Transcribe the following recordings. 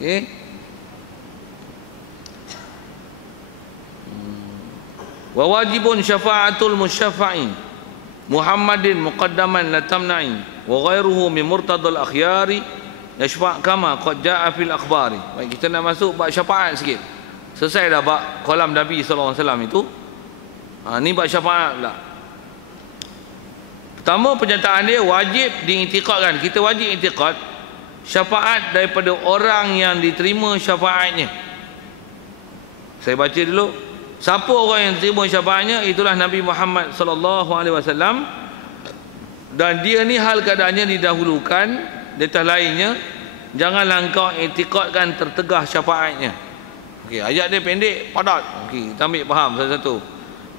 Okey. Wa wajibun syafa'atul musyafa'in Muhammadin muqaddaman la tamna'in wa ghairuhu min murtadal akhyari yashfa' kama qad ja'a fil akhbari. Baik, kita nak masuk bab syafaat sikit. Selesai dah bab kolam Nabi sallallahu alaihi wasallam itu. Ni bab syafaat pula. Pertama, pernyataan dia wajib diiktikadkan. Kita wajib iktikad syafaat daripada orang yang diterima syafaatnya. Saya baca dulu. Siapa orang yang terima syafaatnya? Itulah Nabi Muhammad sallallahu alaihi wasallam. Dan dia ni hal keadaannya didahulukan di atas lainnya. Janganlah engkau iktikadkan tertegah syafaatnya. Okey, ayat dia pendek, padat. Okey, kita ambil faham satu-satu.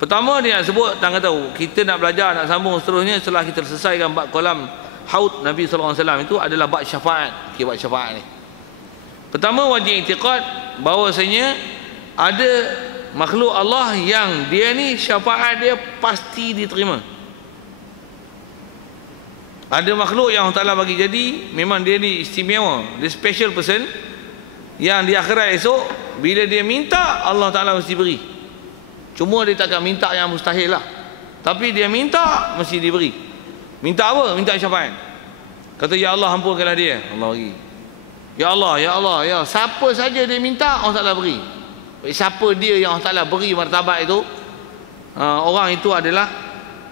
Pertama dia nak sebut, tangga tahu kita nak belajar, nak sambung seterusnya setelah kita selesaikan bab kolam haud Nabi sallallahu alaihi wasallam itu adalah bab syafaat. Okey, bab syafaat ni. Pertama, wajib iktikad bahawasanya ada makhluk Allah yang dia ni syafaat dia pasti diterima. Ada makhluk yang Allah Ta'ala bagi jadi, memang dia ni istimewa, dia special person, yang di akhirat esok bila dia minta Allah Ta'ala mesti beri. Cuma dia takkan minta yang mustahil lah, tapi dia minta mesti diberi. Minta apa? Minta syafaat. Kata, ya Allah ampunkanlah dia, Allah bagi. Ya Allah, ya Allah, ya siapa saja dia minta Allah Ta'ala beri. Siapa dia yang Allah Ta'ala beri martabat itu? Orang itu adalah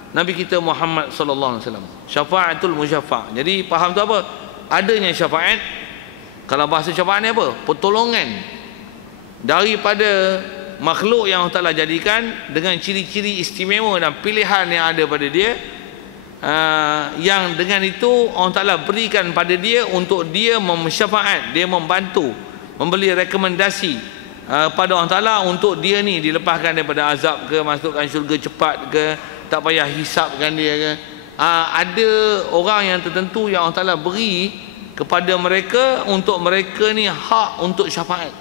Nabi kita Muhammad sallallahu alaihi wasallam. Syafaatul musyafa'. Jadi faham tu apa? Adanya syafaat. Kalau bahasa syafaat ni apa? Pertolongan daripada makhluk yang Allah Ta'ala jadikan dengan ciri-ciri istimewa dan pilihan yang ada pada dia, yang dengan itu Allah Ta'ala berikan pada dia untuk dia mensyafaat, dia membantu, memberi rekomendasi pada Allah Ta'ala untuk dia ni dilepaskan daripada azab ke, masukkan syurga cepat ke, tak payah hisapkan dia ke. Ada orang yang tertentu yang Allah Ta'ala beri kepada mereka untuk mereka ni hak untuk syafaat.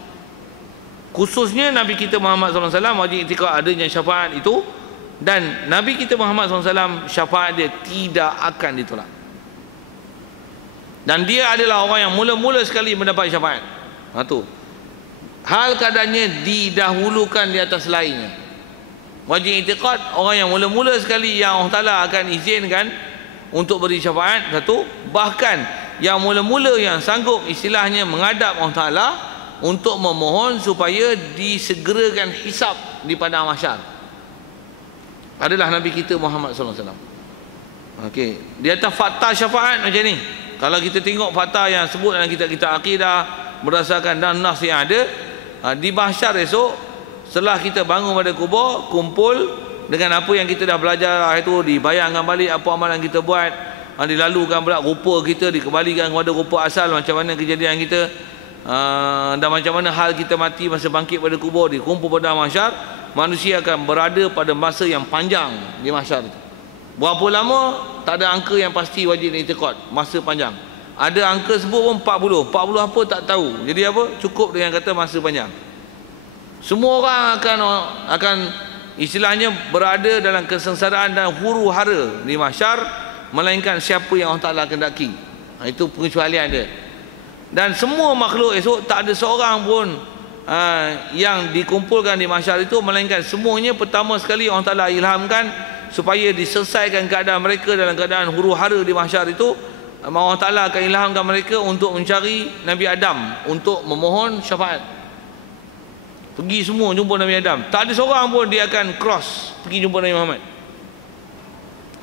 Khususnya Nabi kita Muhammad SAW wajib iktikad adanya syafaat itu, dan Nabi kita Muhammad SAW syafaat dia tidak akan ditolak, dan dia adalah orang yang mula-mula sekali mendapat syafaat. Tu hal keadaannya didahulukan di atas lainnya. Wajib iktikad orang yang mula-mula sekali yang Allah Ta'ala akan izinkan untuk beri syafaat. Satu, bahkan yang mula-mula yang sanggup istilahnya menghadap Allah Ta'ala untuk memohon supaya disegerakan hisab di padang mahsyar adalah Nabi kita Muhammad SAW. Okey, di atas fakta syafaat macam ni. Kalau kita tengok fakta yang sebut dalam kitab-kitab akidah berdasarkan dan nas yang ada, di mahsyar esok setelah kita bangun pada kubur, kumpul dengan apa yang kita dah belajar itu, dibayangkan balik apa amalan kita buat, dilalukan pula rupa kita, dikembalikan kepada rupa asal, macam mana kejadian kita, dan macam mana hal kita mati masa bangkit pada kubur, dikumpul pada mahsyar. Manusia akan berada pada masa yang panjang di mahsyar itu. Berapa lama? Tak ada angka yang pasti wajib diiktikad, masa panjang. Ada angka sebut pun 40 apa tak tahu. Jadi apa? Cukup dengan kata masa panjang. Semua orang akan istilahnya berada dalam kesengsaraan dan huru hara di mahsyar, melainkan siapa yang Allah Ta'ala kehendaki. Itu pengecualian dia. Dan semua makhluk esok tak ada seorang pun yang dikumpulkan di mahsyar itu, melainkan semuanya pertama sekali Allah Ta'ala ilhamkan supaya diselesaikan keadaan mereka dalam keadaan huru hara di mahsyar itu. Allah Ta'ala akan ilhamkan mereka untuk mencari Nabi Adam untuk memohon syafaat. Pergi semua jumpa Nabi Adam. Tak ada seorang pun dia akan cross pergi jumpa Nabi Muhammad.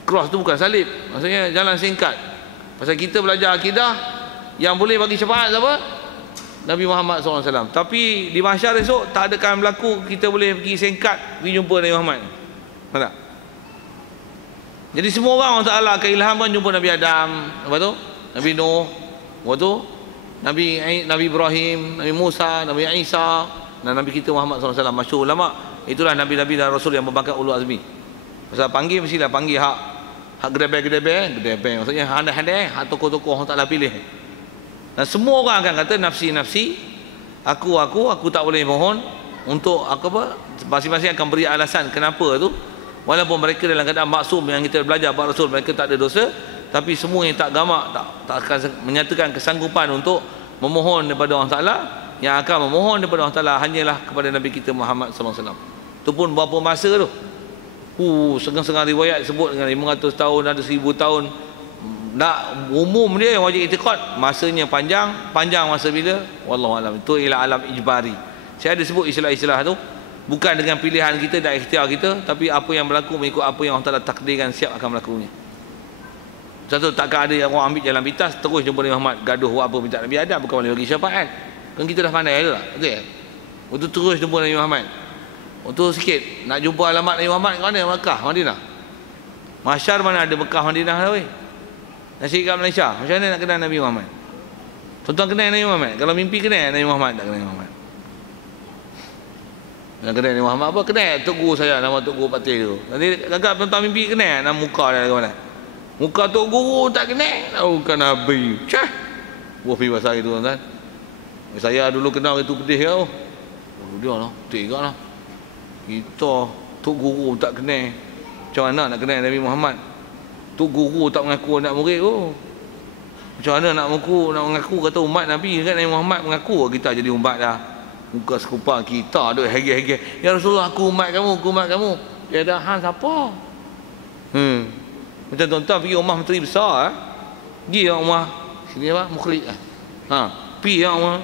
Cross tu bukan salib, maksudnya jalan singkat. Pasal kita belajar akidah, yang boleh bagi syafaat siapa? Nabi Muhammad SAW. Tapi di mahsyar esok tak akan berlaku kita boleh pergi singkat pergi jumpa Nabi Muhammad. Tak? Jadi semua orang Allah Ta'ala akan ilhamkan jumpa Nabi Adam, lepas tu Nabi Nuh, lepas tu Nabi Ibrahim, Nabi Musa, Nabi Isa, dan Nabi kita Muhammad SAW. Masyhur ulama, itulah Nabi-Nabi dan Rasul yang berbakat ulul azmi. Pasal panggil mestilah panggil hak gedebel, maksudnya handai-handai, hak tokoh-tokoh Allah Ta'ala pilih. Dan semua orang akan kata nafsi, aku tak boleh mohon untuk apa, masing-masing akan beri alasan kenapa tu. Walaupun mereka dalam keadaan maksum yang kita belajar bab Rasul, mereka tak ada dosa, tapi semua yang tak gamak tak akan menyatakan kesanggupan untuk memohon daripada Allah Ta'ala, yang akan memohon daripada Allah Ta'ala hanyalah kepada Nabi kita Muhammad sallallahu alaihi wasallam. Itu pun berapa masa tu? Setengah-setengah riwayat sebut dengan 500 tahun, ada 1000 tahun. Nak umum dia yang wajib i'tiqad, masanya panjang masa bila? Wallahu alam. Itu ialah alam ijbari. Saya ada sebut istilah-istilah tu bukan dengan pilihan kita dan ikhtiar kita, tapi apa yang berlaku mengikut apa yang Allah Ta'ala takdirkan siap akan berlakunya. Satu, takkan ada yang orang ambil jalan pintas terus jumpa Nabi Muhammad gaduh buat apa minta Nabi Adam, bukan boleh bagi syafaat. Kan kita dah pandai tu tak? Betul. Untuk terus jumpa Nabi Muhammad. Untuk sikit nak jumpa alamat Nabi Muhammad kat mana? Mekah, Madinah. Mahsyar mana ada Mekah, Madinah dah weh. Nasi kat Malaysia, macam mana nak kenal Nabi Muhammad? Tuan-tuan kenal Nabi Muhammad? Kalau mimpi kenal Nabi Muhammad, tak kenal Nabi Muhammad? Nak kenal Nabi Muhammad apa? Kenal Tok Guru saya, nama Tok Guru Patih tu. Nanti agak tuan-tuan mimpi kenal nama muka dia ke mana? Muka Tok Guru tak kenal, bukan Nabi. Cah. Buah pergi pasal itu tuan-tuan. Saya dulu kenal itu pedih kau. Dia lah, pedih kau lah. Kita Tok Guru tak kenal. Macam mana nak kenal Nabi Muhammad? Tok Guru tak mengaku anak murid tu. Macam mana nak mengaku kata umat Nabi kan? Nabi Muhammad mengaku kita jadi umat dah. Muka sekupang kita duk hege-hege. Ya Rasulullah, aku umat kamu, aku umat kamu. Dia dah hang siapa? Macam tuan-tuan pergi rumah menteri besar, pergi rumah sini apa? Mukhlid. Pergi rumah.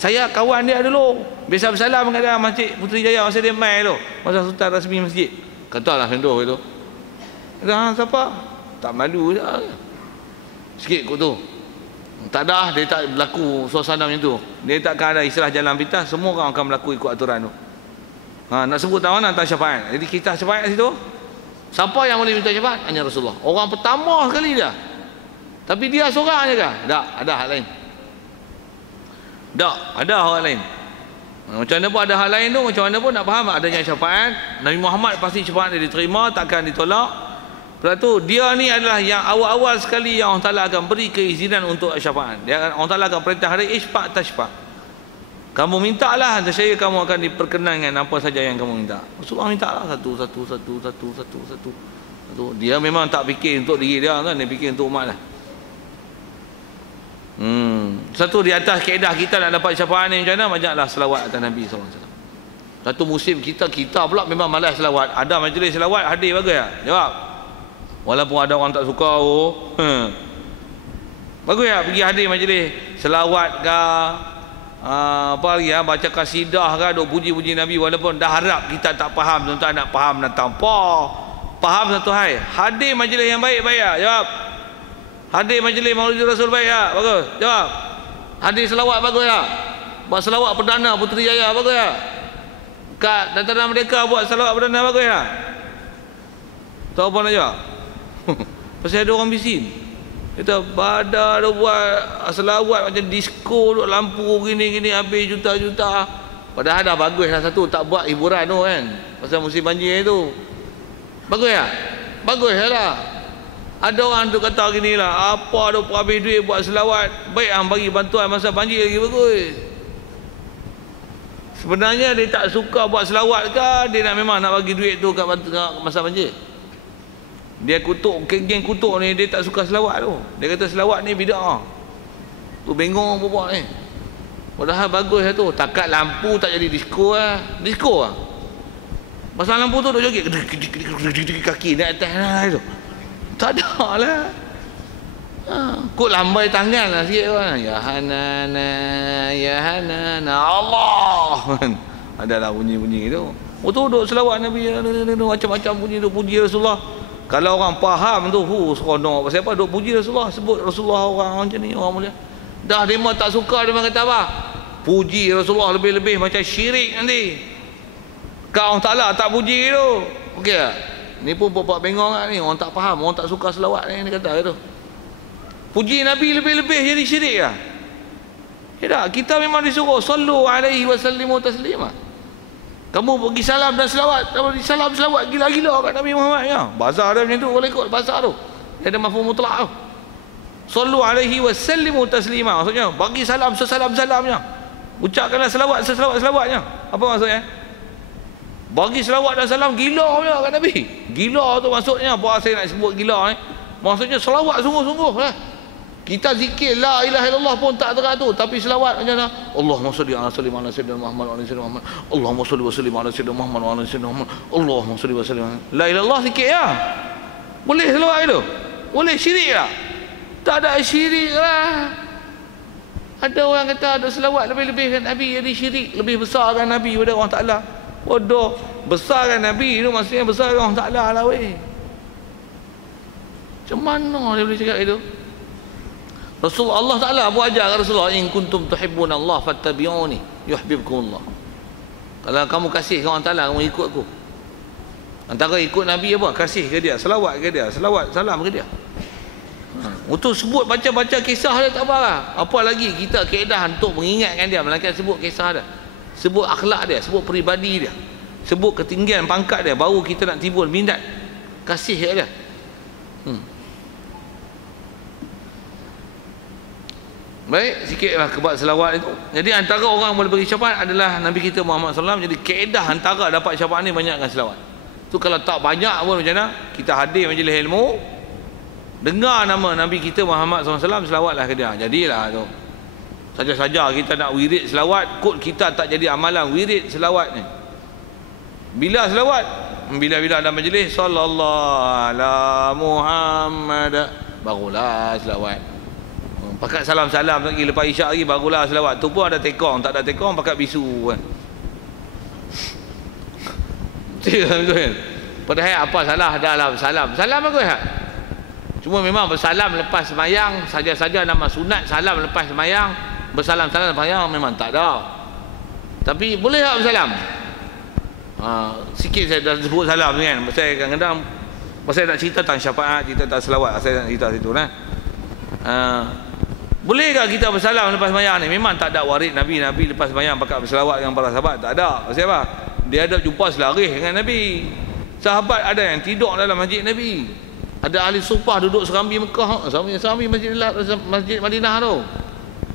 Saya kawan dia dulu. Biasa bersalam kat Masjid Puteri Jaya masa dia mai tu. Masa Sultan rasmi masjid. Katalah sendoh itu. Dah siapa? Tak malu dah. Sikit kot tu. Tak ada, dia tak berlaku suasana macam tu. Dia takkan ada istilah jalan pintas, semua orang akan berlaku ikut aturan tu. Nak sebut tahu nak tak syafaat. Jadi kita syafaat kat situ. Siapa yang boleh minta syafaat? Hanya Rasulullah. Orang pertama sekali dia. Tapi dia seorang je kah? Tak, ada hal lain. Tak, ada hal lain. Macam mana pun ada hal lain tu, macam mana pun nak faham adanya syafaat. Nabi Muhammad pasti syafaat dia diterima, takkan ditolak. Lepas tu dia ni adalah yang awal-awal sekali yang Allah Ta'ala akan beri keizinan untuk syafaat. Allah Ta'ala akan perintah hari isfa' tashfa'. Kamu mintalah, saya kamu akan diperkenankan apa saja yang kamu minta. Rasulullah mintalah satu. Dia memang tak fikir untuk diri dia kan, dia fikir untuk umat lah. Satu di atas kaedah kita nak dapat syafaat ni macam mana? Banyaklah selawat atas Nabi SAW. Satu musim kita pula memang malas selawat. Ada majlis selawat hadir bagus ya? Jawab. Walaupun ada orang tak suka, bagus ya pergi hadir majlis selawat ke, apa lagi ya, baca kasidah ke, duk puji-puji Nabi. Walaupun dah harap kita tak faham, tuan-tuan nak faham nak tanpa faham satu hal, hadir majlis yang baik-baik ya? Jawab. Hadir majlis Maulid Rasul baik ya? Bagus. Jawab. Hadir selawat bagus ya? Buat selawat perdana Puteri Jaya bagus ya? Kat Dataran Merdeka buat selawat perdana bagus ya? Tahu apa nak jawab? Pasal ada orang bising. Kita badar buat selawat macam disko, lampu gini-gini habis juta-juta. Padahal dah bagus lah satu, tak buat hiburan tu kan. Pasal musim banjir tu. Bagus ya? Bagus lah. Ada orang tu kata gini lah, apa tu habis duit buat selawat, baik hang bagi bantuan masa banjir lagi bagus. Sebenarnya dia tak suka buat selawat ke, dia nak memang nak bagi duit tu kat masa banjir? Dia kutuk, geng kutuk ni, dia tak suka selawat tu. Dia kata selawat ni bid'ah. Tu bengong apa buat ni. Padahal bagus lah tu. Takat lampu tak jadi disko lah. Disko lah. Pasal lampu tu duk joget kaki naik atas lah tu. Tak ada lah. Kut lambai tangan lah sikit kan. Ya Hanana, Ya Hanana, Allah. Adalah bunyi-bunyi tu. Oh tu duk selawat Nabi, macam-macam bunyi duk puji Rasulullah. Kalau orang faham tu, seronok. Pasal apa? Duk puji Rasulullah, sebut Rasulullah orang macam ni, orang mulia. Dah dia tak suka, dia kata apa? Puji Rasulullah lebih-lebih macam syirik nanti. Kau Allah Ta'ala tak puji tu. Okey tak? Ni pun bapak bengong lah ni. Orang tak faham, orang tak suka selawat ni, dia kata tu. Puji Nabi lebih-lebih jadi syirik lah. Ya tak? Kita memang disuruh sallu alaihi wa sallimu taslima. Kamu pergi salam dan selawat, kamu pergi salam selawat gila-gila kat Nabi Muhammad ya. Bazar dia macam tu, boleh ikut bazar tu. Dia ada mafhum mutlak tu. Sallu alaihi wa sallimu taslima. Maksudnya bagi salam sesalam-salamnya. Ucapkanlah selawat seselawat-selawatnya. Apa maksudnya? Bagi selawat dan salam gila punya kat Nabi. Gila tu maksudnya, apa saya nak sebut gila ni? Maksudnya selawat sungguh-sungguh lah. Kita zikir la ilaha illallah pun tak teratur, tapi selawat macam mana? Allahumma shalli ala sayyidina Muhammad wa ala sayyidina Muhammad. Allahumma shalli wa sallim ala sayyidina Muhammad wa ala sayyidina Muhammad. Allahumma shalli wa sallim. La ilaha illallah zikir ya. Boleh selawat itu? Boleh syirik tak? Tak ada syirik lah. Ada orang kata ada selawat lebih-lebih kan Nabi, jadi syirik, lebih besar kan Nabi daripada Allah Ta'ala. Bodoh. Besar kan Nabi itu maksudnya besar kan Allah Ta'ala lah weh. Macam mana dia boleh cakap itu? Rasulullah, Allah Ta'ala buat ajar kat Rasulullah, in kuntum tuhibbuna Allah fattabi'uni yuhibbukumullah. Kalau kamu kasih ke Allah Ta'ala, kamu ikut aku. Antara ikut Nabi apa? Kasih ke dia, selawat ke dia, selawat salam ke dia. Untuk sebut baca-baca kisah dia tak apa lah. Apa lagi kita kaedah untuk mengingatkan dia, melainkan sebut kisah dia, sebut akhlak dia, sebut peribadi dia, sebut ketinggian pangkat dia, baru kita nak timbul minat kasih ke dia. Baik, sikitlah kebab selawat itu. Jadi antara orang boleh beri syafaat adalah Nabi kita Muhammad SAW. Jadi kaedah antara dapat syafaat ni banyakkan selawat. Tu kalau tak banyak pun macam mana? Kita hadir majlis ilmu, dengar nama Nabi kita Muhammad SAW, selawatlah ke dia. Jadilah tu. Saja-saja kita nak wirid selawat, kod kita tak jadi amalan wirid selawat ni. Bila selawat? Bila-bila ada majlis sallallahu ala Muhammad, barulah selawat. Pakat salam-salam lagi lepas isyak lagi barulah selawat. Tu pun ada tekong, tak ada tekong pakat bisu kan. Betul kan? Padahal apa salah dalam salam? Salam bagus tak? Cuma memang bersalam lepas sembahyang saja-saja nama sunat, salam lepas sembahyang, bersalam-salam lepas sembahyang memang tak ada. Tapi boleh tak bersalam? Sikit saya dah sebut salam kan. Saya kadang-kadang saya nak cerita tentang syafaat, cerita tentang selawat, saya nak cerita situ nah. Bolehkah kita bersalam lepas sembahyang ni? Memang tak ada warid Nabi lepas sembahyang pakat berselawat dengan para sahabat, tak ada. Pasal apa? Dia ada jumpa selarih dengan Nabi. Sahabat ada yang tidur dalam masjid Nabi. Ada ahli sufah duduk serambi Mekah, serambi masjid Madinah tu.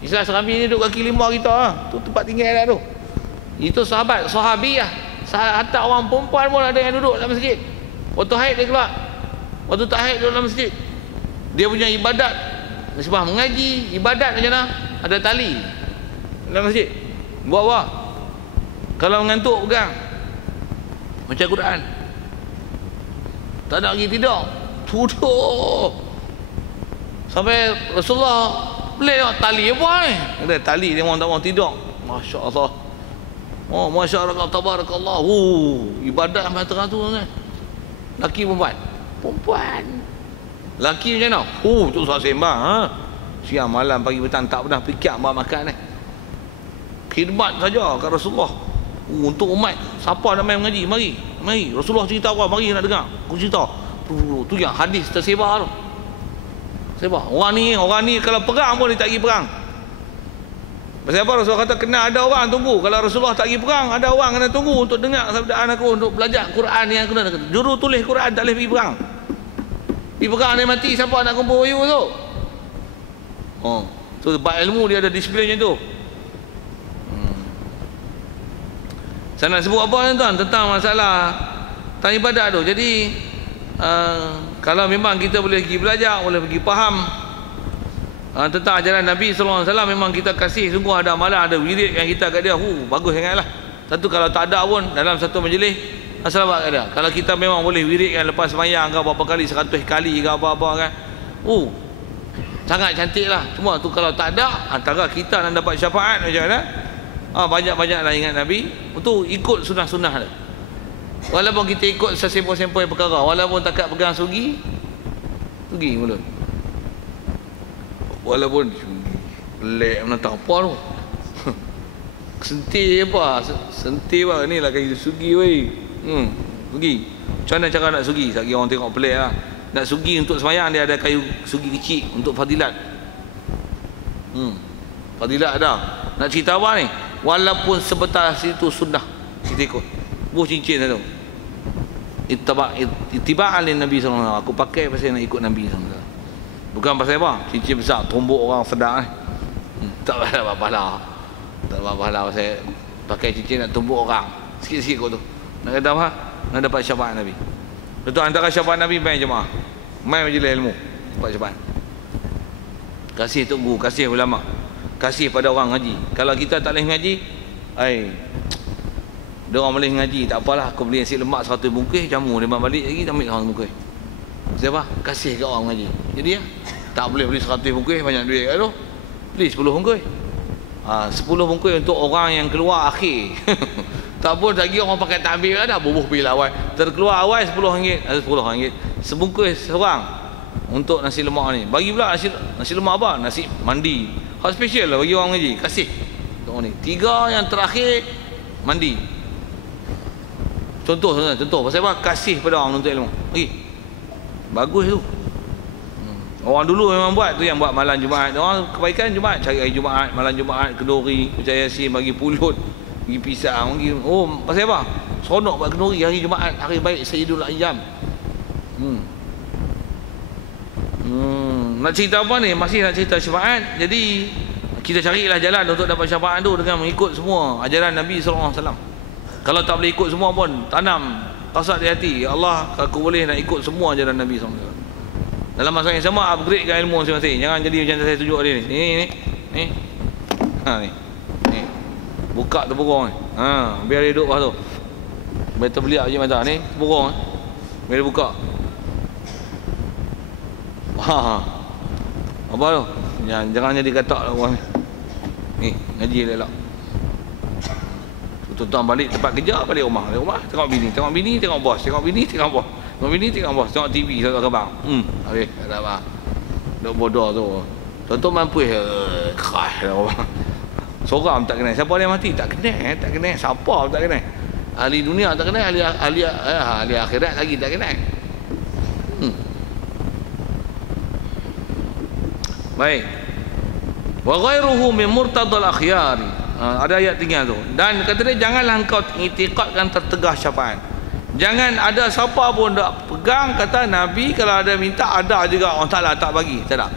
Istilah serambi ni duduk kaki lima kita tu tempat tinggal dia tu. Itu sahabat, sahabiah. Hatta orang perempuan pun ada yang duduk dalam masjid. Waktu haid dia keluar, waktu tak haid duduk dalam masjid. Dia punya ibadat sebab mengaji, ibadat macam mana? Ada tali dalam masjid. Buat. Kalau mengantuk pegang. Baca Quran. Tak nak pergi tidur. Duduk. Sampai Rasulullah boleh tali apa ni? Ada tali dia orang tak mau tidur. Masya-Allah. Oh, masya-Allah, tabarakallah. Ibadat sampai tengah tu kan. Laki perempuan? Perempuan. Laki macam mana? Tu soal sembang. Siang malam pagi petang tak pernah fikir buat makan ni. Khidmat saja kat Rasulullah. Untuk umat. Siapa nak main mengaji? Mari. Rasulullah cerita apa? Mari nak dengar. Aku cerita. Tu yang hadis tersebar tu. Sebar. Orang ni kalau perang pun dia tak pergi perang. Pasal apa? Rasulullah kata kena ada orang tunggu. Kalau Rasulullah tak pergi perang, ada orang kena tunggu untuk dengar sabdaan aku, untuk belajar Quran yang aku nak. Juru tulis Quran tak boleh pergi perang. Pergi perang dia mati, siapa nak kumpul kayu tu? So bab ilmu dia ada disiplin macam tu. Saya nak sebut apa tuan tentang masalah tentang ibadat tu. Jadi kalau memang kita boleh pergi belajar, boleh pergi faham tentang ajaran Nabi SAW, memang kita kasih sungguh ada amalan, ada wirid yang kita kat dia, bagus sangatlah. Satu kalau tak ada pun dalam satu majlis selawat kat dia. Kalau kita memang boleh wirid kan lepas sembahyang ke berapa kali, 100 kali ke apa-apa kan, sangat cantik lah. Cuma tu kalau tak ada, antara kita nak dapat syafaat macam mana? Banyak-banyaklah ingat Nabi. Itu ikut sunnah-sunnah dia. Walaupun kita ikut sesimpul-simpul perkara, walaupun takat pegang sugi mulut, walaupun lek mana tak apa tu. Sentir apa ni lah kayu sugi weh. Sugi macam mana cara nak sugi? Sagi orang tengok pelik lah. Nak sugi untuk sembahyang dia ada kayu sugi kecil untuk fadilat. Fadilat ada. Nak cerita apa ni? Walaupun sebatas itu sunnah kita ikut. Buh cincin tu. Ittiba'an lin Nabi sallallahu alaihi wasallam. Aku pakai pasal nak ikut Nabi sallallahu alaihi wasallam. Bukan pasal apa? Cincin besar tombok orang sedar ni. Tak dapat pahala. Tak dapat pahala pasal pakai cincin nak tombok orang. Sikit-sikit kau tu. Nak kata apa? Nak dapat syafaat Nabi. Itu antara syafaat Nabi main jemaah. Main majlis ilmu dapat syafaat. Kasih tok guru, kasih ulama, kasih pada orang ngaji. Kalau kita tak boleh ngaji, dia orang boleh ngaji, tak apalah, aku beli nasi lemak 100 bungkus, jamu dia balik lagi, ambil 100 bungkus. Siapa? Kasih kat orang ngaji. Jadi ya, tak boleh beli 100 bungkus, banyak duit kat tu. Beli 10 bungkus. 10 bungkus untuk orang yang keluar akhir. Tak pun lagi orang pakai takbir dah, bubuh bil awal. Terkeluar awal RM10, RM10. Sebungkus seorang untuk nasi lemak ni. Bagi pula nasi lemak apa? Nasi mandi. Hak special lah bagi orang ngaji. Kasih untuk orang ni. 3 yang terakhir mandi. Contoh pasal apa? Kasih pada orang untuk ilmu. Bagi. Bagus tu. Orang dulu memang buat tu, yang buat malam Jumaat. Orang kebaikan Jumaat, cari hari Jumaat, malam Jumaat, kenduri, percaya Yasin, bagi pulut, bagi pisang, bagi pasal apa? Seronok buat kenduri hari Jumaat, hari baik Sayyidul Ayyam. Nak cerita apa ni? Masih nak cerita syafaat. Jadi kita carilah jalan untuk dapat syafaat tu dengan mengikut semua ajaran Nabi SAW. Kalau tak boleh ikut semua pun, tanam kasat di hati, ya Allah, aku boleh nak ikut semua ajaran Nabi SAW. Dalam masa yang sama, upgradekan ilmu masing-masing. Jangan jadi macam saya tunjuk dia ni. Ni. Buka terburung ni. Biar dia duduk bawah tu. Biar terbeliak je mata ni, terburung. Biar dia buka. Apa tu? Jangan jadi katak lah orang ni. Ni, ngaji elok. Tuan-tuan balik tempat kerja, balik rumah. Tengok bini, tengok bos. Tengok bini, tengok bos. Tengok bini, tengok bos. Tengok TV, tengok kebang. Habis, tak apa. Duk bodoh tu. Tuan-tuan mampu keras lah orang. Seorang tak kenal. Siapa dia mati? Tak kenal. Siapa tak kenal? Ahli dunia tak kenal, ahli akhirat lagi tak kenal. Baik. Wa ghairuhu min murtadal akhyari. Ada ayat tinggal tu. Dan kata dia, janganlah engkau i'tiqadkan tertegah syafaat. Jangan ada siapa pun tak pegang kata Nabi kalau ada minta, ada juga Allah Ta'ala tak bagi. Tak ada.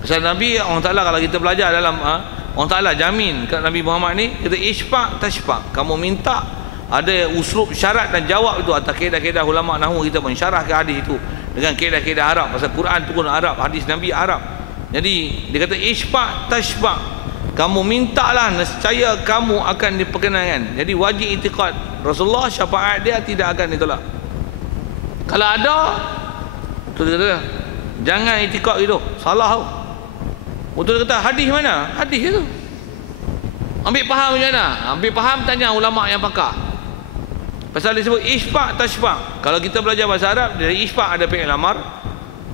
Pasal Nabi, Allah Ta'ala kalau kita belajar dalam Allah Ta'ala jamin kat Nabi Muhammad ni, kata isfa' tashfa'. Kamu minta, ada uslub syarat dan jawab itu atas kaedah-kaedah ulama nahwu. Kita mensyarah ke hadis itu dengan kaedah-kaedah Arab. Pasal Quran turun Arab, hadis Nabi Arab. Jadi dia kata isfa' tashfa'. Kamu mintalah, nescaya kamu akan diperkenankan. Jadi wajib i'tiqad Rasulullah, syafaat dia tidak akan ditolak. Kalau ada, betul kata jangan i'tiqad itu, salah tu. Betul kata hadis mana? Hadis itu. Ambil faham macam mana? Ambil faham, tanya ulama yang pakar. Pasal disebut isfa' tashfa'. Kalau kita belajar bahasa Arab, dari isfa' ada fi'il amar,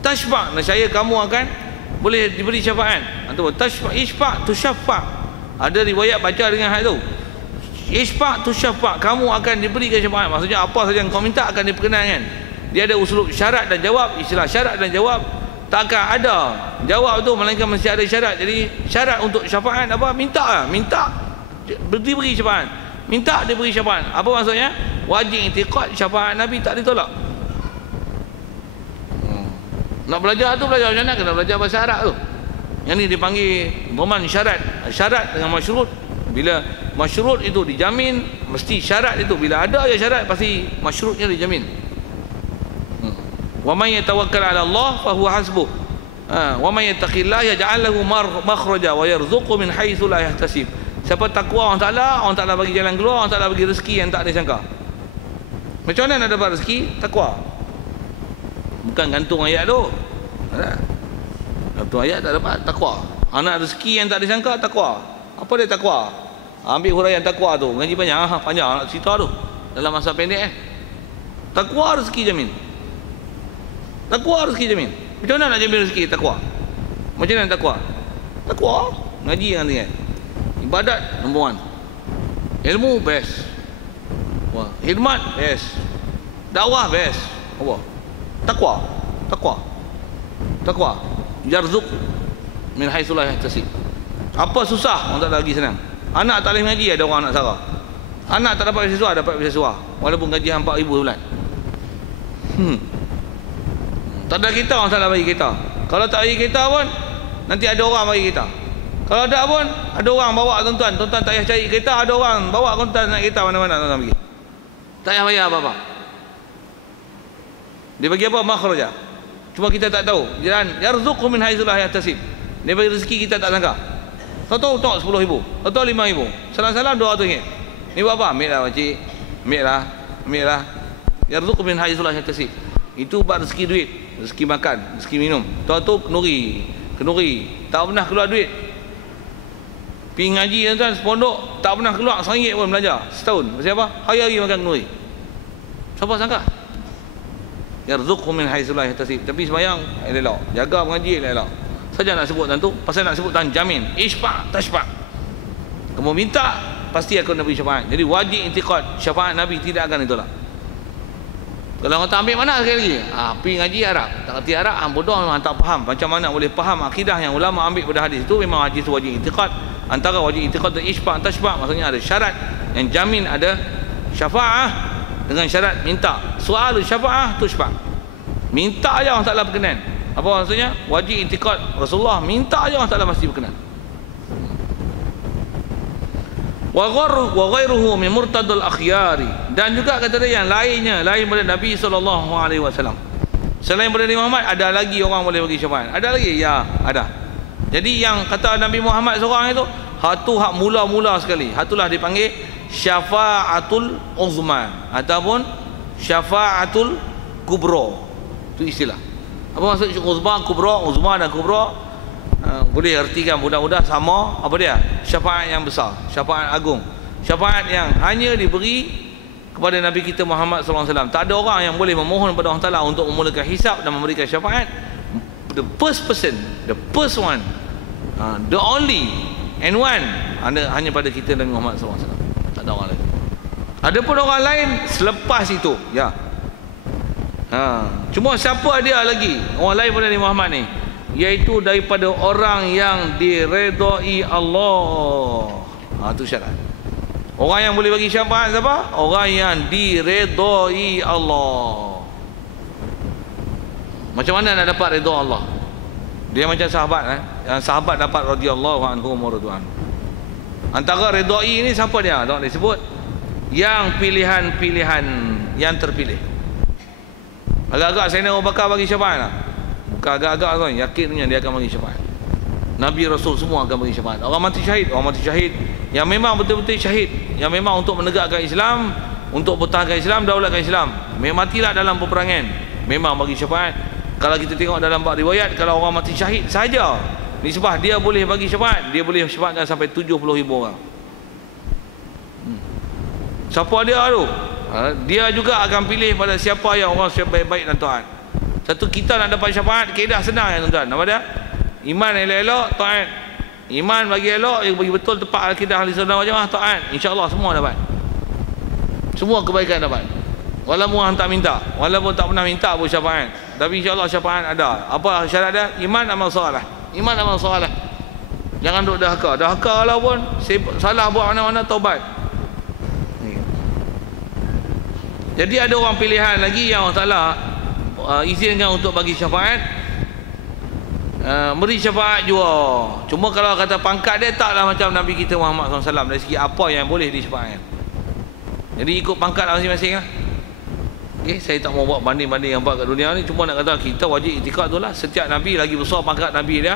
tashfa' nescaya kamu akan boleh diberi syafaat. Antum tashfa' isfa' tushaffa'. Ada riwayat baca dengan hal itu. Isfa' tushaffa', kamu akan diberikan syafaat. Maksudnya apa saja yang kau minta akan diperkenankan. Dia ada usulub syarat dan jawab. Istilah syarat dan jawab takkan ada jawab tu melainkan mesti ada syarat. Jadi syarat untuk syafaat apa? Minta diberi syafaat. Minta diberi syafaat. Apa maksudnya? Wajib i'tiqad syafaat Nabi tak ditolak. Nak belajar tu belajar macam mana? Kena belajar bahasa Arab tu. Yang ni dipanggil dhaman syarat. Syarat dengan masyrut. Bila masyrut itu dijamin, mesti syarat itu. Bila ada ya syarat, pasti masyrutnya dijamin. Wa man yatawakkal 'ala Allah fa huwa hasbuh. Wa man yattaqillah yaj'al lahu makhraja wa yarzuqhu min haitsu la yahtasib. Siapa takwa Allah Taala bagi jalan keluar, Allah Taala bagi rezeki yang tak disangka. Macam mana nak dapat rezeki? Takwa. Bukan gantung ayat tu. Gantung ayat tak dapat, takwa. Anak rezeki yang tak disangka, takwa. Apa dia takwa? Ambil huraian takwa tu. Ngaji panjang nak cerita tu. Dalam masa pendek takwa rezeki jamin. Takwa rezeki jamin. Macam mana nak jamin rezeki takwa? Macam mana takwa? Takwa ngaji yang dia. Ibadat nombor 1. Ilmu best. Wah, khidmat best. Dakwah best. Apa? Takwa yarzuq min haitsu la yahtasib. Apa susah orang tak lagi senang. Anak tak boleh ngaji, ada orang nak sarah. Anak tak dapat beasiswa, dapat beasiswa walaupun gaji 4,000 sebulan. Tak ada kita, orang tak bagi kita. Kalau tak bagi kita pun nanti ada orang bagi kita. Kalau tak pun ada orang bawa tuan-tuan tak payah cari kereta, ada orang bawa tuan-tuan naik kereta mana-mana tuan-tuan pergi. Tak payah bayar apa-apa. Dia bagi apa? Makhraja. Cuma kita tak tahu. Jalan yarzuqhu min haitsu la yahtasib. Dia bagi rezeki kita tak sangka. Tahu-tahu tok 10,000, tahu-tahu 5,000. Salam-salam 200 ringgit. Ni buat apa? Ambil lah pakcik. Ambil lah. Yarzuqu min haitsu la yahtasib. Itu buat rezeki duit, rezeki makan, rezeki minum. Tahu-tahu kenuri. Tak pernah keluar duit. Pergi ngaji tuan, sepondok tak pernah keluar RM1 pun belajar setahun. Pasal apa? Hari-hari makan kenuri. Siapa sangka? Yarzuqu min haitsu la yahtasib. Tapi sembahyang elok, jaga mengaji elok. Saja nak sebut tentu, pasal nak sebut tentang jamin. Isfa' tashfa'. Kamu minta, pasti akan Nabi syafaat. Jadi wajib i'tiqad syafaat Nabi tidak akan ditolak. Kalau orang tak ambil mana sekali lagi? Pergi ngaji Arab, tak kerti Arab, bodoh memang tak faham. Macam mana boleh faham akidah yang ulama ambil pada hadis itu? Memang hadis itu wajib i'tiqad. Antara wajib i'tiqad dan isfa' tashfa', maksudnya ada syarat yang jamin ada syafaat dengan syarat minta. Soal syafaat tushfa'. Minta aja Allah Taala berkenan. Apa maksudnya? Wajib i'tiqad Rasulullah minta aja Allah Taala mesti berkenan. Wa ghairuhu min murtadul akhyari, dan juga kata dia yang lainnya, lain daripada Nabi SAW. Selain daripada Nabi Muhammad, ada lagi orang boleh bagi syafaat. Ada lagi? Ya, ada. Jadi yang kata Nabi Muhammad seorang itu, hatu hak mula-mula sekali. Hatulah dipanggil syafaatul uzma ataupun syafaatul kubra. Itu istilah. Apa maksud uzma, kubra? Uzma dan kubra boleh artikan mudah-mudah sama. Apa dia? Syafaat yang besar, syafaat agung, syafaat yang hanya diberi kepada Nabi kita Muhammad SAW. Tak ada orang yang boleh memohon kepada Allah Taala untuk memulakan hisab dan memberikan syafaat. The first person, the first one, the only and one, hanya pada kita Nabi Muhammad SAW. Tak ada orang lain. Ada pun orang lain selepas itu, ya. Cuma siapa dia lagi orang lain pada Nabi Muhammad ni? Iaitu daripada orang yang diredai Allah. Itu syarat. Orang yang boleh bagi syafaat siapa? Orang yang diredai Allah. Macam mana nak dapat redha Allah? Dia macam sahabat yang sahabat dapat radhiyallahu anhum wa radwan. Antara redai ni siapa dia? Tak disebut. Yang pilihan-pilihan yang terpilih. Agak-agak Sayyidina Abu Bakar bagi syafaat lah. Bukan agak-agak kan, yakinnya dia akan bagi syafaat. Nabi Rasul semua akan bagi syafaat. Orang mati syahid yang memang betul-betul syahid, yang memang untuk menegakkan Islam, untuk bertahankan Islam, daulatkan Islam, memang matilah dalam peperangan, memang bagi syafaat. Kalau kita tengok dalam bab riwayat, kalau orang mati syahid saja nisbah dia boleh bagi syafaat, dia boleh syafaatkan sampai 70,000 orang. Siapa dia tu? Dia juga akan pilih pada siapa yang orang baik-baik dan taat. Satu, kita nak dapat syafaat kaedah senang ya tuan-tuan. Apa dia? Iman elok-elok, taat. Iman bagi elok, yang bagi betul tepat akidah ahli sunnah wal jamaah, taat. InsyaAllah semua dapat. Semua kebaikan dapat. Walaupun orang tak minta, walaupun tak pernah minta pun syafaat, tapi insyaAllah syafaat ada. Apa syarat dia? Iman amal solat. Iman amal solat. Jangan duduk dahaka. Dahaka lah pun salah buat mana-mana, taubat. Jadi ada orang pilihan lagi yang Allah Ta'ala izinkan untuk bagi syafaat, beri syafaat juga. Cuma kalau kata pangkat dia, taklah macam Nabi kita Muhammad SAW dari segi apa yang boleh disyafaatkan. Jadi ikut pangkat masing-masing lah. Okay, saya tak mau buat banding-banding yang buat kat dunia ni. Cuma nak kata kita wajib i'tiqad tu lah. Setiap Nabi lagi besar pangkat Nabi dia,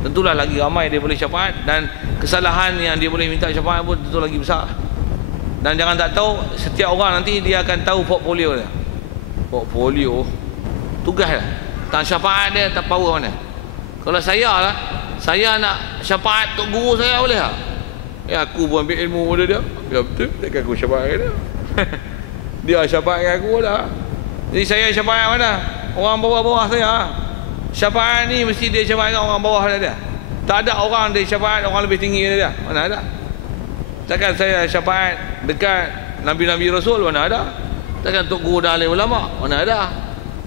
tentulah lagi ramai dia boleh syafaat, dan kesalahan yang dia boleh minta syafaat pun tentu lagi besar. Dan jangan tak tahu, setiap orang nanti dia akan tahu portfolio dia. Portfolio tugas lah. Tak syafaat dia tak power mana. Kalau saya lah, saya nak syafaat tok guru saya boleh tak? Ya, aku pun ambil ilmu pada dia. Ya betul, takkan aku syafaat dia. Dia syafaat dengan aku dah. Jadi saya syafaat mana? Orang bawah-bawah saya. Syafaat ni mesti dia syafaat dengan orang bawah dia. Tak ada orang dia syafaat orang lebih tinggi dari dia. Mana ada? Takkan saya syafaat dekat Nabi-Nabi Rasul, mana ada? Takkan tok guru dan alim ulama, mana ada?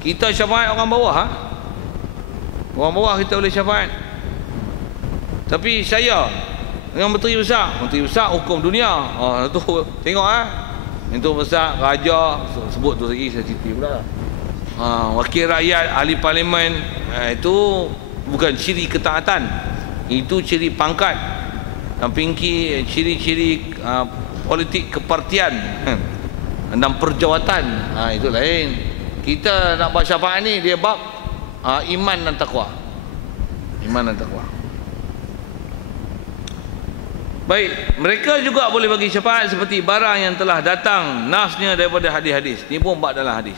Kita syafaat orang bawah, orang bawah kita boleh syafaat. Tapi saya dengan menteri besar hukum dunia, tu tengok itu besar raja, sebut tu lagi saya cerita pula. Wakil rakyat, ahli parlimen, itu bukan ciri ketaatan, itu ciri pangkat. Pinki ciri-ciri politik kepartian dan perjawatan, itu lain. Kita nak buat syafaat ni dia bab iman dan takwa. Iman dan takwa. Baik, mereka juga boleh bagi syafaat seperti barang yang telah datang nasnya daripada hadis-hadis. Ni pun bab dalam hadis.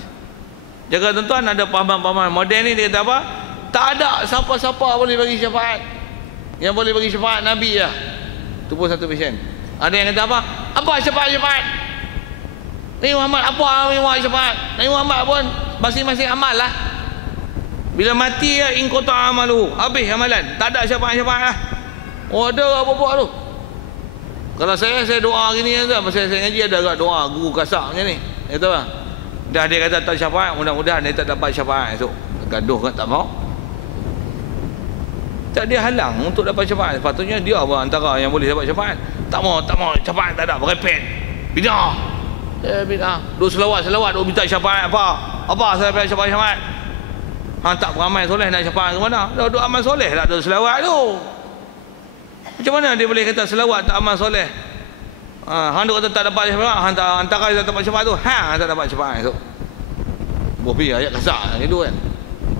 Jaga tuan-tuan, ada pahaman-pahaman moden ni dia kata apa? Tak ada siapa-siapa boleh bagi syafaat. Yang boleh bagi syafaat Nabi lah. Itu pun satu pasien. Ada yang kata apa? Apa syafaat-syafaat? Nabi Muhammad apa Nabi Muhammad syafaat? Nabi Muhammad pun masing-masing amal lah. Bila mati ya ingkota amalu, habis amalan. Tak ada syafaat-syafaat lah. Oh ada apa-apa tu. Kalau saya doa gini kan, pasal saya ngaji ada agak doa guru kasak macam ni. Dia tahu tak? Dah dia kata tak syafaat, mudah-mudahan dia tak dapat syafaat esok. Gaduh kan tak mau. Tak dia halang untuk dapat syafaat. Sepatutnya dia antara yang boleh dapat syafaat. Tak mau syafaat tak ada, berepet. Bidah. Bidah. Duk selawat duk minta syafaat apa? Apa saya dapat syafaat? Tak beramal soleh nak syafaat ke mana? Dah duk amal soleh tak ada selawat tu. Macam mana dia boleh kata selawat tak amal soleh? Hang duk kata tak dapat syafaat, antara dia tak dapat syafaat tu, tak dapat syafaat tu. Bobi ayat kasar gitu kan.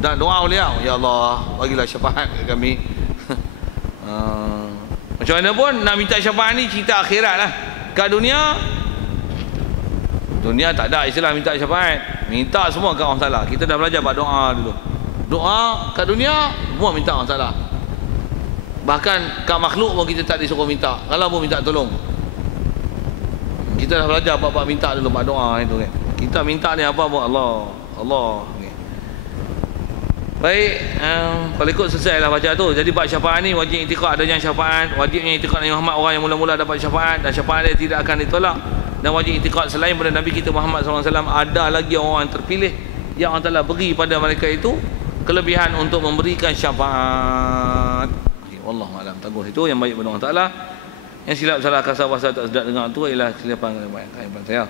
Dan doa beliau, ya Allah, bagilah syafaat kepada kami. Macam mana pun nak minta syafaat ni cerita akhirat lah. Kat dunia tak ada istilah minta syafaat. Minta semua kat Allah Taala. Kita dah belajar bab doa dulu. Doa kat dunia semua minta Allah Taala. Bahkan kat makhluk pun kita tak disuruh minta. Kalau pun minta tolong. Kita dah belajar bab minta dulu, bab doa itu kan. Kita minta ni apa pun Allah. Okay. Baik, kalau ikut selesailah baca tu. Jadi bab syafaat ni wajib i'tiqad adanya syafaat, wajibnya i'tiqad Nabi Muhammad orang yang mula-mula dapat syafaat dan syafaat dia tidak akan ditolak. Dan wajib i'tiqad selain pada Nabi kita Muhammad SAW ada lagi orang yang terpilih yang Allah Taala beri pada mereka itu kelebihan untuk memberikan syafaat. Wallahu a'lam. Tangguh itu yang baik pada Allah Taala. Yang silap salah kasar bahasa tak sedap dengar tu ialah kesilapan saya.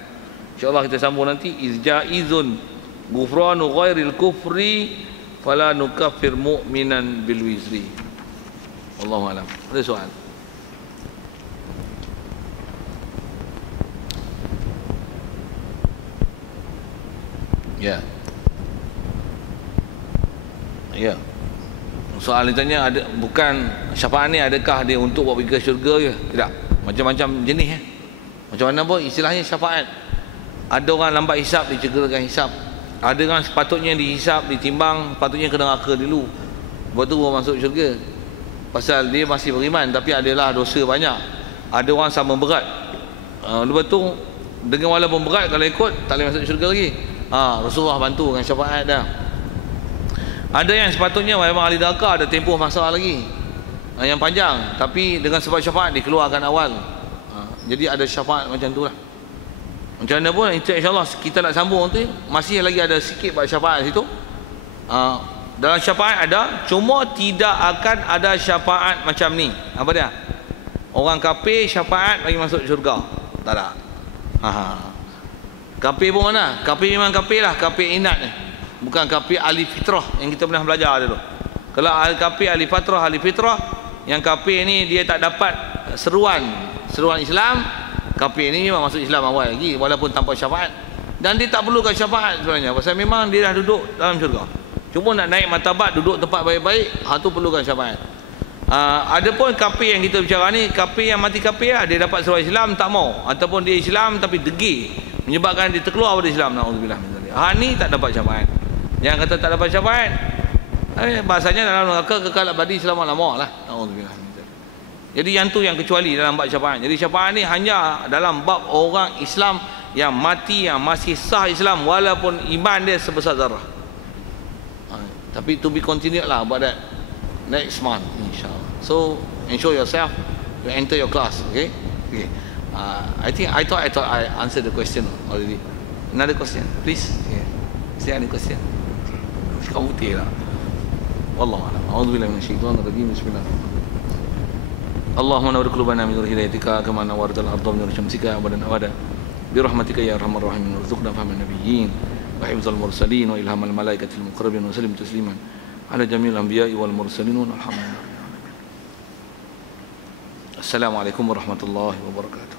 InsyaAllah kita sambung nanti. Izjaizun ghufranu ghairil kufri fala nukaffir mu'minan bil wizri. Wallahu a'lam. Ada soal? Ya. Ya. Soal ni tanya ada bukan syafaat ni adakah dia untuk buat pergi ke syurga ke? Tidak. Macam-macam jenis Macam mana pun istilahnya syafaat. Ada orang lambat hisap dicegerakan hisap. Ada orang sepatutnya dihisap, ditimbang, sepatutnya ke neraka dulu. Lepas tu baru masuk syurga. Pasal dia masih beriman tapi adalah dosa banyak. Ada orang sama berat. Lepas tu dengan walaupun berat kalau ikut tak boleh masuk syurga lagi. Rasulullah bantu dengan syafaat dah. Ada yang sepatutnya memang ahli neraka ada tempoh masa lagi yang panjang, tapi dengan sebab syafaat dikeluarkan awal. Jadi ada syafaat macam tu lah. Macam mana pun insyaAllah kita nak sambung tu masih lagi ada sikit bab syafaat situ. Dalam syafaat ada, cuma tidak akan ada syafaat macam ni. Apa dia? Orang kafir syafaat bagi masuk syurga. Tak ada. Kafir pun mana? Kafir memang kafir lah, kafir inat ni. Bukan kafir ahli fitrah yang kita pernah belajar dulu. Kalau kafir ahli fitrah, yang kafir ni dia tak dapat seruan Islam, kafir ni memang masuk Islam awal lagi walaupun tanpa syafaat. Dan dia tak perlukan syafaat sebenarnya, pasal memang dia dah duduk dalam syurga. Cuma nak naik martabat, duduk tempat baik-baik, tu perlukan syafaat. Adapun kafir yang kita bicara ni, kafir yang mati kafir lah, dia dapat seruan Islam tak mau, ataupun dia Islam tapi degil menyebabkan dia terkeluar dari Islam. Naudzubillah min dzalik. Ni tak dapat syafaat. Yang kata tak dapat syafaat, bahasanya dalam neraka kekal abadi selama-lama lah. Naudzubillah min dzalik. Jadi yang tu yang kecuali dalam bab syafaat. Jadi syafaat ni hanya dalam bab orang Islam yang mati, yang masih sah Islam walaupun iman dia sebesar zarah. Tapi to be continued lah about that next month insyaAllah. So ensure yourself you enter your class. Okay. I thought I answered the question already. Another question please. Is there any question? Kamu putih lah. Wallahu a'lam. A'udzubillahi minasyaitonir rajim. Bismillahirrahmanirrahim. Allahumma nawwir qulubana min nur hidayatika kama nawwartal ardha min nur syamsika abadan abada. Bi rahmatika ya arhamar rahimin. Warzuqna fahman nabiyyin wa hifdzal mursalin wa ilhamal malaikatil muqarrabin wa sallim tasliman ala jamil anbiya'i wal mursalin. Alhamdulillah. Assalamualaikum warahmatullahi wabarakatuh.